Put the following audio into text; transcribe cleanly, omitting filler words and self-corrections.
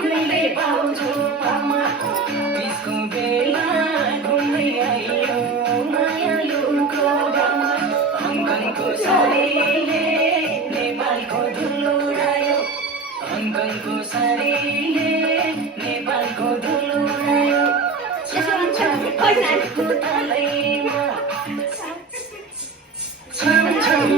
कहिले पाउँछु आमा बिचको बेला घुम्दै आइयो मायालुको अङ्कनको साडीले नेपालको धुलो उडायो अङ्कनको साडीले नेपालको धुलो उडायो तालैमा छम छम